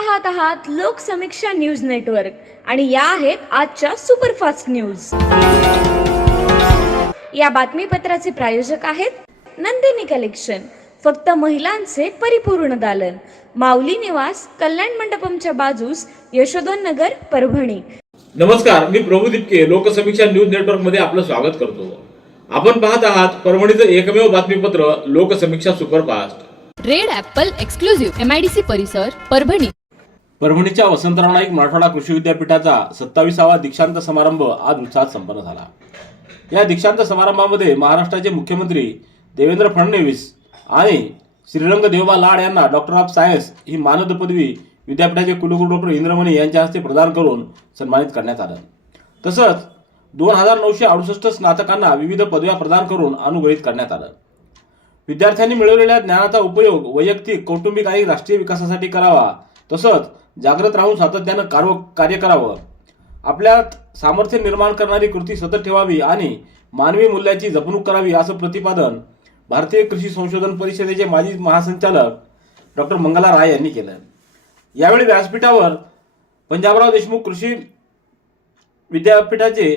पाहत आहात Loksamiksha news network आणि या आहेत आजच्या सुपरफास्ट न्यूज। या बातमीपत्राचे प्रायोजक आहेत नंदिनी कलेक्शन, फक्त महिलांचे परिपूर्ण दालन, माऊली निवास, कल्याण मंडपमच्या बाजूस, यशोधन नगर, परभणी। नमस्कार, मी प्रभू दिपके लोकसमीक्षा न्यूज नेटवर्क मध्ये आपलं स्वागत करतो। आपण पाहत आहात परभणीचं एकमेव बातमीपत्र Loksamiksha superfast. Red Apple exclusive MIDC परिसर परभणी। परभणीच्या वसंतराव नाईक मराठवाडा कृषी विद्यापीठाचा 27वा दीक्षांत समारंभ आज उत्साहात संपन्न झाला। या दीक्षांत समारंभामध्ये महाराष्ट्राचे मुख्यमंत्री देवेंद्र फडणवीस आणि श्रीरंग देवबा लाड यांना डॉक्टर ऑफ सायन्स ही मानद पदवी विद्यापीठाचे कुलगुरू डॉक्टर इंद्रमणी यांच्या हस्ते प्रदान करून सन्मानित करण्यात आलं। तसंच 2968 स्नातकांना विविध पदव्या प्रदान करून अनुग्रहित करण्यात आलं। विद्यार्थ्यांनी मिळवलेल्या ज्ञानाचा उपयोग वैयक्तिक, कौटुंबिक आणि राष्ट्रीय विकासासाठी करावा, तसंच जागृत राहून सातत्यानं कार्य करावं, आपल्यात सामर्थ्य निर्माण करणारी कृती सतत ठेवावी आणि मानवी मूल्याची जपणूक करावी, असं प्रतिपादन भारतीय कृषी संशोधन परिषदेचे माजी महासंचालक डॉक्टर मंगला राय यांनी केलं। यावेळी व्यासपीठावर पंजाबराव देशमुख कृषी विद्यापीठाचे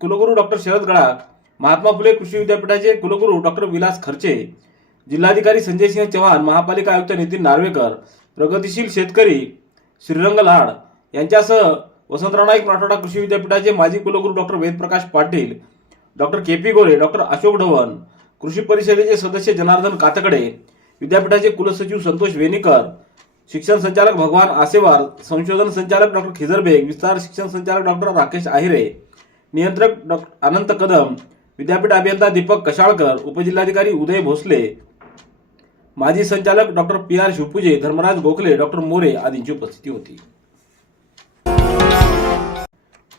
कुलगुरू डॉक्टर शरद गडाख, महात्मा फुले कृषी विद्यापीठाचे कुलगुरू डॉक्टर विलास खर्चे, जिल्हाधिकारी संजय सिंह चव्हाण, महापालिका आयुक्त नितीन नार्वेकर, प्रगतिशील शेतकरी श्रीरंग लाड यांच्यासह वसंतराव नाईक मराठवाडा कृषी विद्यापीठाचे माजी कुलगुरू doctor Vedprakash Patil, doctor KP गोरे, डॉक्टर अशोक ढवण, कृषी परिषदेचे सदस्य जनार्दन कातकडे, विद्यापीठाचे कुलसचिव संतोष वेणीकर, शिक्षण संचालक भगवान आसेवार, संशोधन संचालक डॉक्टर खिजर बेग, विस्तार शिक्षण संचालक डॉक्टर राकेश आहिरे, नियंत्रक डॉक्टर अनंत कदम, विद्यापीठ अभियंता दीपक कशाळकर, उपजिल्हाधिकारी उदय भोसले, माजी संचालक doctor PR Shivpuje, Dharmaraj Gokhale, doctor More आदींची उपस्थिती होती।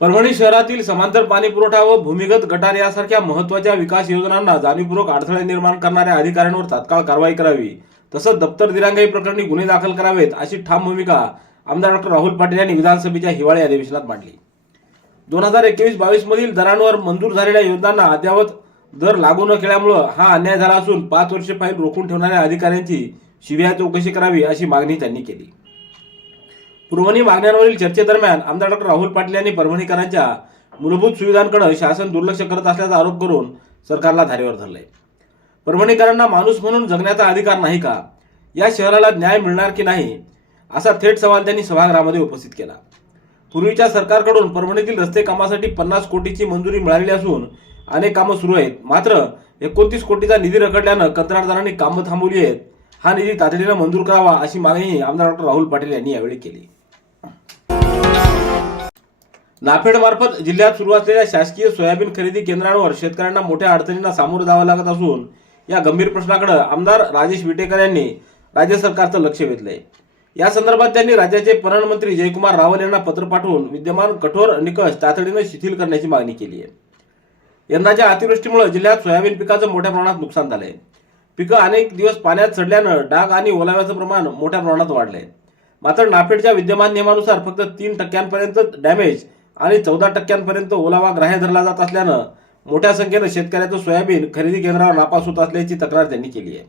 परभणी शहरातील समांतर पाणी पुरवठा व भूमिगत गटार यासारख्या महत्त्वाच्या विकास योजनांना जाणीवपूर्वक अडथळे निर्माण करणाऱ्या अधिकाऱ्यांवर तात्काळ कारवाई करावी, तसंच दप्तर दिरांगाई प्रकरणी गुन्हे दाखल करावेत, अशी ठाम भूमिका आमदार डॉक्टर राहुल पाटील यांनी विधानसभेच्या हिवाळी अधिवेशनात मांडली। 2021-22 मधील दरांवर मंजूर झालेल्या योजनांना अद्यावत दर लागू न केल्यामुळे हा अन्याय झाला असून 5 वर्षे फाईल रोखून ठेवणाऱ्या अधिकाऱ्यांची सीबीआय चौकशी करावी, अशी मागणी त्यांनी केली। पुरवणी मागण्यांवरील चर्चेदरम्यान आमदार डॉक्टर राहुल पाटील यांनी परभणीकरांच्या मूलभूत सुविधांकडे शासन दुर्लक्ष करत असल्याचा आरोप करून सरकारला धारेवर धरले। परभणीकरांना माणूस म्हणून जगण्याचा अधिकार नाही का? या शहराला न्याय मिळणार की नाही, असा थेट सवाल त्यांनी सभागृहामध्ये उपस्थित केला। पूर्वीच्या सरकारकडून परभणीतील रस्ते कामासाठी 50 कोटीची मंजुरी मिळालेली असून अनेक कामं सुरू आहेत, मात्र 29 कोटीचा निधी रखडल्यानं कंत्राटदारांनी कामं थांबवली आहेत। हा निधी तातडीनं मंजूर करावा, अशी मागणी आमदार डॉक्टर राहुल पाटील यांनी यावेळी केली। नाफेड मार्फत जिल्ह्यात सुरू असलेल्या शासकीय सोयाबीन खरेदी केंद्रांवर शेतकऱ्यांना मोठ्या अडचणींना सामोरं जावं लागत असून या गंभीर प्रश्नाकडे आमदार राजेश विटेकर यांनी राज्य सरकारचं लक्ष वेधलंय। या संदर्भात त्यांनी राज्याचे पणन मंत्री जयकुमार रावल यांना पत्र पाठवून विद्यमान कठोर निकष तातडीनं शिथिल करण्याची मागणी केली आहे। यंदाच्या अतिवृष्टीमुळे जिल्ह्यात सोयाबीन पिकाचं मोठ्या प्रमाणात नुकसान झालंय। पिकं अनेक दिवस पाण्यात सडल्यानं डाग आणि ओलाव्याचं प्रमाण मोठ्या प्रमाणात वाढलंय। मात्र नाफेडच्या विद्यमान नियमानुसार फक्त 3% डॅमेज आणि 14% ओलावा ग्राह्य धरला जात असल्यानं मोठ्या संख्येनं शेतकऱ्याचं सोयाबीन खरेदी केंद्रावर नापास होत असल्याची तक्रार त्यांनी केली आहे।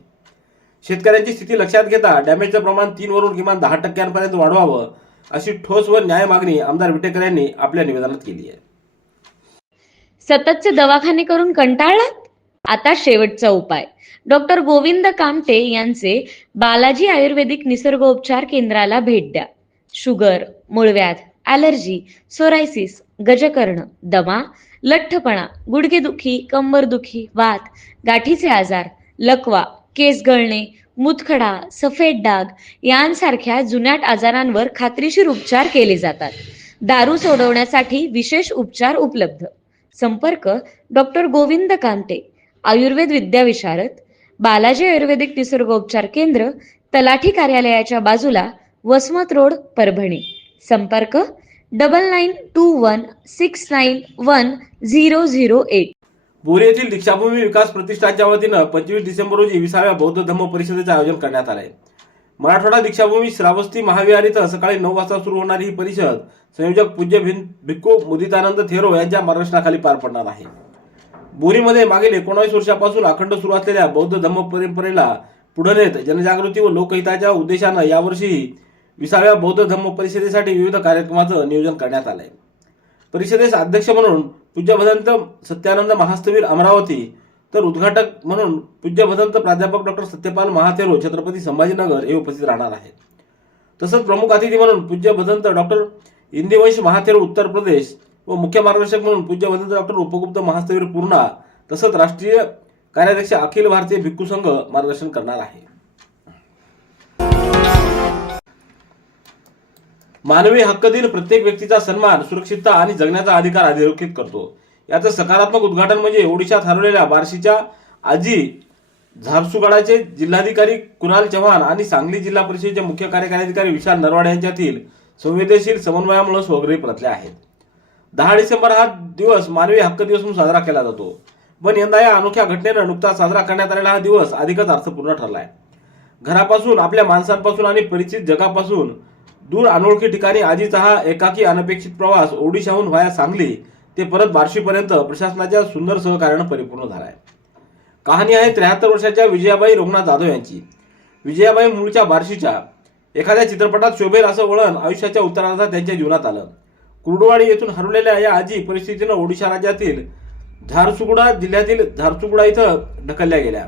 शेतकऱ्यांची स्थिती लक्षात घेता डॅमेजचं प्रमाण 3 वरून किमान 10% वाढवावं, अशी ठोस व न्याय मागणी आमदार विटेकर यांनी आपल्या निवेदनात केली आहे। सततचे दवाखाने करून कंटाळलात? आता शेवटचा उपाय। डॉक्टर गोविंद कामटे यांचे बालाजी आयुर्वेदिक निसर्गोपचार केंद्राला भेट द्या। शुगर, मूळव्याध, ॲलर्जी, सोरायसिस, गजकर्ण, दमा, लठ्ठपणा, गुडघेदुखी, कंबरदुखी, वात, गाठीचे आजार, लकवा, केस गळणे, मूतखडा, सफेद डाग यांसारख्या जुनाट आजारांवर खात्रीशीर उपचार केले जातात। दारू सोडवण्यासाठी विशेष उपचार उपलब्ध। संपर्क डॉक्टर गोविंद कामटे, आयुर्वेद विद्याविशारद, बालाजी आयुर्वेदिक निसर्गोपचार केंद्र, तलाठी कार्यालयाच्या बाजूला, वसमत रोड, परभणी। संपर्क 9921691008। बोरी येथील दीक्षाभूमी विकास प्रतिष्ठानच्या वतीनं 25 डिसेंबर रोजी 20व्या बौद्ध धम्म परिषदेचे आयोजन करण्यात आले। मराठवाडा दीक्षाभूमी श्रावस्ती महाविहार इथं सकाळी 9 वाजता सुरू होणारी ही परिषद संयोजक पूज्य भिक्खू मुदितानंद थेरो यांच्या मार्गदर्शनाखाली पार पडणार आहे। बोरीमध्ये मागील 19 वर्षापासून अखंड सुरू असलेल्या बौद्ध धम्म परंपरेला पुढे नेत जनजागृती व लोकहिताच्या उद्देशानं यावर्षी 20व्या बौद्ध धम्म परिषदेसाठी विविध कार्यक्रमाचं नियोजन करण्यात आलंय. परिषदेस अध्यक्ष म्हणून पूज्य भदंत सत्यानंद महास्तवीर अमरावती, तर उद्घाटक म्हणून पूज्य भदंत प्राध्यापक डॉक्टर सत्यपाल महाथेरो छत्रपती संभाजीनगर हे उपस्थित राहणार आहेत. तसंच प्रमुख अतिथी म्हणून पूज्य भदंत डॉक्टर इंदिवंश महाथेरो उत्तर प्रदेश व मुख्य मार्गदर्शक म्हणून पूज्य भदंत डॉक्टर उपगुप्त महास्तवीर पूर्णा, तसंच राष्ट्रीय कार्याध्यक्ष अखिल भारतीय भिक्खू संघ मार्गदर्शन करणार आहे. मानवी हक्क दिन प्रत्येक व्यक्तीचा सन्मान, सुरक्षितता आणि जगण्याचा अधिकार अधोरेखित करतो. याचं सकारात्मक उद्घाटन म्हणजे ओडिशात हरवलेल्या बार्शीच्या आजी झारसुगडाचे जिल्हाधिकारी कुणाल चव्हाण आणि सांगली जिल्हा परिषदेचे मुख्य कार्यकारी अधिकारी विशाल नरवाडे यांच्यातील संवेदनशील समन्वयामुळे स्वगृही परतले आहेत. 10 डिसेंबर हा दिवस मानवी हक्क दिवस म्हणून साजरा केला जातो, पण यंदा या अनोख्या घटनेनं नुकताच साजरा करण्यात आलेला हा दिवस अधिकच अर्थपूर्ण ठरलाय. घरापासून, आपल्या माणसांपासून आणि परिचित जगापासून दूर अनोळखी ठिकाणी आजीचा हा एकाकी अनपेक्षित प्रवास ओडिशाहून व्हाया सांगली ते परत बार्शीपर्यंत प्रशासनाच्या सुंदर सहकार्यानं परिपूर्ण झालाय. कहाणी आहे 73 वर्षाच्या विजयाबाई रघुनाथ जाधव यांची. विजयाबाई मूळच्या बार्शीच्या. एखाद्या चित्रपटात शोभेल असं वळण आयुष्याच्या उत्तरार्धात त्यांच्या जीवनात आलं. कुर्डुवाडी येथून हरवलेल्या या आजी परिस्थितीनं ओडिशा राज्यातील झारसुगुडा जिल्ह्यातील झारसुगुडा इथं ढकलल्या गेल्या.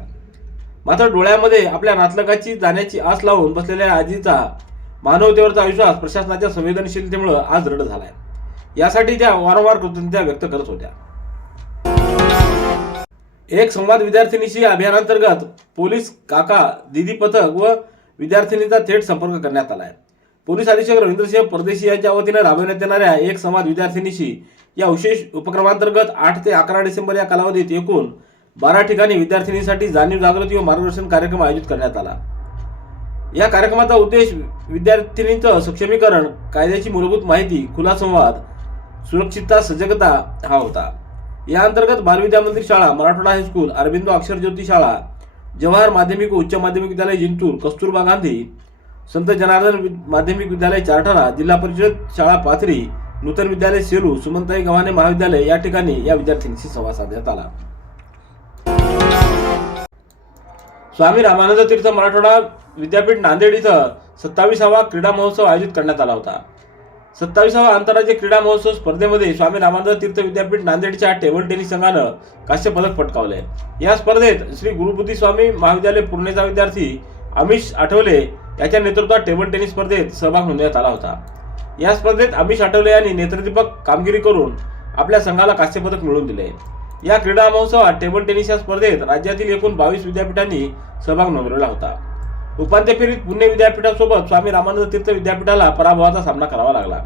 मात्र डोळ्यामध्ये आपल्या नातलगाची जाण्याची आस लावून बसलेल्या आजीचा मानवतेवरचा विश्वास प्रशासनाच्या संवेदनशीलतेमुळे आज दृढ झालाय. यासाठी त्या वारंवार कृतज्ञता व्यक्त करत होत्या. एक संवाद विद्यार्थिनीशी अभियानांतर्गत पोलीस काका, दीदी पथक व विद्यार्थिनीचा थेट संपर्क करण्यात आलाय. पोलीस अधीक्षक रवींद्रसिंह परदेशी यांच्या वतीने राबवण्यात येणाऱ्या एक संवाद विद्यार्थिनीशी या विशेष उपक्रमांतर्गत 8 ते 11 डिसेंबर या कालावधीत एकूण 12 ठिकाणी विद्यार्थिनींसाठी जाणीव जागृती व मार्गदर्शन कार्यक्रम आयोजित करण्यात आला. या कार्यक्रमाचा उद्देश विद्यार्थिनींचं सक्षमीकरण, कायद्याची मूलभूत माहिती, खुला संवाद, सुरक्षितता, सजगता हा होता. या अंतर्गत बालविद्या मंदिर शाळा, मराठवाडा हायस्कूल, अरविंदो अक्षरज्योती शाळा, जवाहर माध्यमिक व उच्च माध्यमिक विद्यालय जिंतूर, कस्तुरबा गांधी, संत जनार्दन माध्यमिक विद्यालय चारठाणा, जिल्हा परिषद शाळा पाथरी, नूतन विद्यालय सेलू, सुमनताई गव्हाणे महाविद्यालय या ठिकाणी या विद्यार्थिनींशी संवाद साधण्यात आला. स्वामी रामानंद तीर्थ मराठवाडा विद्यापीठ नांदेड इथं 27वा क्रीडा महोत्सव आयोजित करण्यात आला होता. 27वा आंतरराज्य क्रीडा महोत्सव स्पर्धेमध्ये स्वामी रामानंद तीर्थ विद्यापीठ नांदेडच्या टेबल टेनिस संघानं कांस्य पदक पटकावले. या स्पर्धेत श्री गुरुबुद्धी स्वामी महाविद्यालय पुणेचा विद्यार्थी अमिश आठवले याच्या नेतृत्वात टेबल टेनिस स्पर्धेत सहभाग नोंदवण्यात आला होता. या स्पर्धेत अमिश आठवले यांनी नेत्रदीपक कामगिरी करून आपल्या संघाला कांस्य पदक मिळवून दिले. या क्रीडा महोत्सवात टेबल टेनिस या स्पर्धेत राज्यातील एकूण 22 विद्यापीठांनी सहभाग नोंदवला होता. उपांत्य फेरीत पुणे विद्यापीठासोबत स्वामी रामानंद तीर्थ विद्यापीठाला पराभवाचा सामना करावा लागला.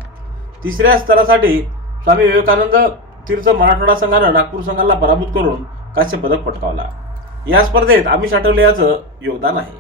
तिसऱ्या स्तरासाठी स्वामी विवेकानंद तीर्थ मराठवाडा संघानं नागपूर संघाला पराभूत करून कांस्य पदक पटकावला. या स्पर्धेत अमिश आठवले याचं योगदान आहे.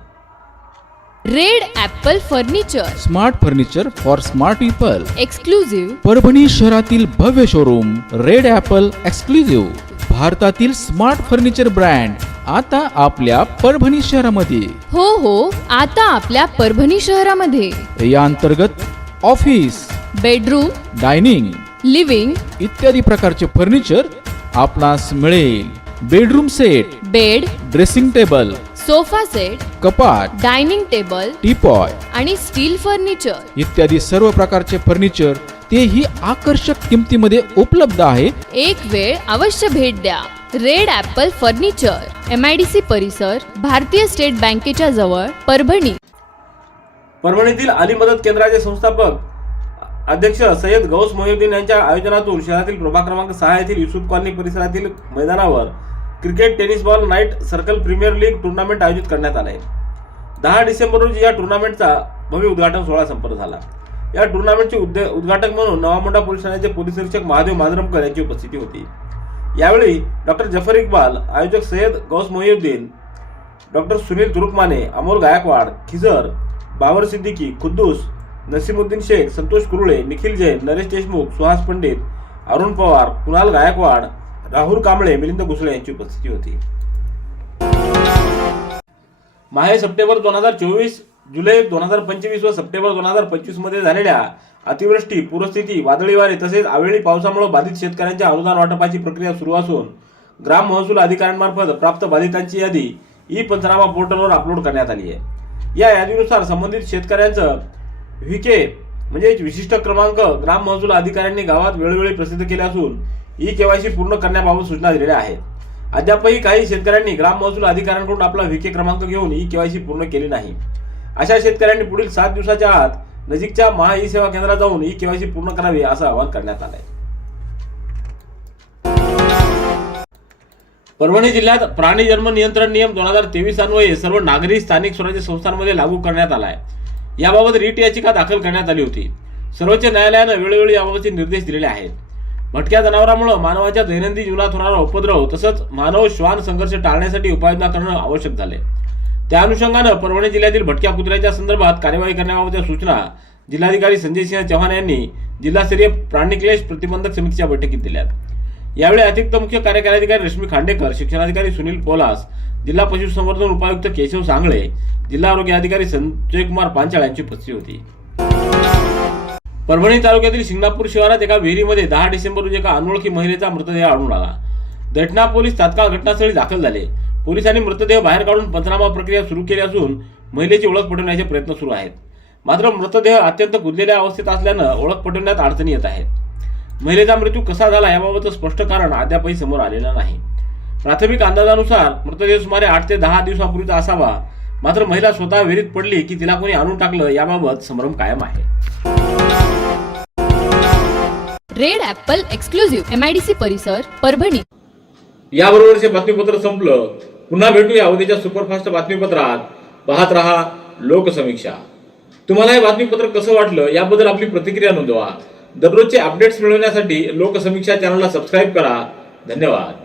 Red Apple furniture, smart furniture for smart people. Exclusive Parbhani शहरातील भव्य शोरूम रेड ॲपल एक्सक्लुझिव्ह, भारतातील स्मार्ट फर्निचर ब्रँड आता आपल्या परभणी शहरामध्ये. हो, आता आपल्या परभणी शहरामध्ये. या अंतर्गत ऑफिस, बेडरूम, डायनिंग, लिव्हिंग इत्यादी प्रकारचे फर्निचर आपणास मिळेल. Bedroom set, bed, dressing table, sofa set, कपाट, डायनिंग टेबल टीपॉय आणि स्टील फर्निचर इत्यादी सर्व प्रकारचे फर्निचर तेही आकर्षक किमतीमध्ये उपलब्ध आहे. एक वेळ अवश्य भेट द्या. रेड ॲपल फर्निचर, MIDC परिसर, भारतीय स्टेट बँकेच्या जवळ, परभणी. परभणीतील अली मदत केंद्राचे संस्थापक अध्यक्ष सय्यद गौस मोहिउद्दीन यांच्या आयोजनातून शहरातील प्रभाग क्रमांक 6 येथील युसुफ कॉलनी परिसरातील मैदानावर cricket tennis ball night circle premier league tournament आयोजित करण्यात आले. 10 डिसेंबर रोजी या टुर्नामेंटचा भव्य उद्घाटन सोहळा संपन्न झाला. या टुर्नामेंटचे उद्घाटक म्हणून नवामोंडा पोलीस ठाण्याचे पोलीस निरीक्षक महादेव मांजरमकर यांची उपस्थिती होती. यावेळी डॉक्टर जफर इक्बाल, आयोजक सय्यद गौस मोहिउद्दीन, डॉक्टर सुनील तुरुकमाने, अमोल गायकवाड, खिजर, बाबर सिद्दीकी, खुद्दूस, नसीमुद्दीन शेख, संतोष कुरुळे, निखिल जैन, नरेश देशमुख, सुहास पंडित, अरुण पवार, कुणाल गायकवाड, राहुल कांबळे, मिलिंद घुसळे यांची उपस्थिती होती. माहे सप्टेंबर 2024, जुलै 2025 व सप्टेंबर 2025 मध्ये झालेल्या अतिवृष्टी, पूरस्थिती, वादळी वारे तसेच अवेळी पावसामुळे बाधित शेतकऱ्यांच्या अनुदान वाटपाची प्रक्रिया सुरू असून ग्राम महसूल अधिकाऱ्यांमार्फत प्राप्त बाधितांची यादी ई पंचनामा पोर्टलवर अपलोड करण्यात आली आहे. या यादीनुसार संबंधित शेतकऱ्यांचं व्हीके म्हणजे विशिष्ट क्रमांक ग्राम महसूल अधिकाऱ्यांनी गावात वेळोवेळी प्रसिद्ध केले असून ई केवायसी पूर्ण करण्याबाबत सूचना दिलेल्या आहेत. अद्यापही काही शेतकऱ्यांनी ग्राम महसूल अधिकाऱ्यांकडून आपला व्हीके क्रमांक घेऊन ई केवायसी पूर्ण केली नाही. अशा शेतकऱ्यांनी पुढील 7 दिवसाच्या आत नजीकच्या महा ई सेवा केंद्रात जाऊन ई केवायसी पूर्ण करावी असं आवाहन करण्यात आलंय. परभणी जिल्ह्यात प्राणी जन्म नियंत्रण नियम 2023 अन्वये सर्व नागरी स्थानिक स्वराज्य संस्थांमध्ये लागू करण्यात आलाय. याबाबत रीट याचिका दाखल करण्यात आली होती. सर्वोच्च न्यायालयानं वेळोवेळी याबाबतचे निर्देश दिलेले आहेत. भटक्या जनावरांमुळे मानवाच्या दैनंदिन जीवनात होणारा उपद्रव तसंच मानव श्वान संघर्ष टाळण्यासाठी उपाययोजना करणं आवश्यक झाले. त्या अनुषंगानं परभणी जिल्ह्यातील भटक्या कुत्र्याच्या संदर्भात कार्यवाही करण्याबाबतच्या सूचना जिल्हाधिकारी संजय सिंह चव्हाण यांनी जिल्हास्तरीय प्राणीक्लेश प्रतिबंधक समितीच्या बैठकीत दिल्यात. यावेळी अतिरिक्त मुख्य कार्यकारी अधिकारी रश्मी खांडेकर, शिक्षणाधिकारी सुनील पोलास, जिल्हा पशुसंवर्धन उपायुक्त केशव सांगळे, जिल्हा आरोग्य अधिकारी संजय कुमार पांचाळ यांची उपस्थिती होती. परभणी तालुक्यातील शिंगणापूर शिवारात एका विहिरीमध्ये 10 डिसेंबर रोजी एका अनोळखी महिलेचा मृतदेह आढळून आला. दैठणा पोलीस तात्काळ घटनास्थळी दाखल झाले. पोलिसांनी मृतदेह बाहेर काढून पंचनामा प्रक्रिया सुरू केली असून महिलेची ओळख पटवण्याचे प्रयत्न सुरू आहेत. मात्र मृतदेह अत्यंत कुजलेल्या अवस्थेत असल्यानं ओळख पटवण्यात अडचणी येत आहेत. महिलेचा मृत्यू कसा झाला याबाबतचं स्पष्ट कारण अद्यापही समोर आलेलं नाही. प्राथमिक अंदाजानुसार मृतदेह सुमारे 8 ते 10 दिवसापूर्वीचा असावा. मात्र महिला स्वतः विहिरीत पडली की तिला कोणी आणून टाकलं याबाबत संभ्रम कायम आहे. रेड ॲपल एक्सक्लुझिव्ह MIDC परिसर परभणी. याबरोबरचे बातमीपत्र संपलं. पुन्हा भेटूया उद्याच्या सुपरफास्ट बातमीपत्रात. पाहत रहा लोकसमीक्षा. तुम्हाला हे बातमीपत्र कसं वाटलं याबद्दल आपली प्रतिक्रिया नोंदवा. दररोजचे अपडेट्स मिळवण्यासाठी लोकसमीक्षा चॅनलला सबस्क्राईब करा. धन्यवाद.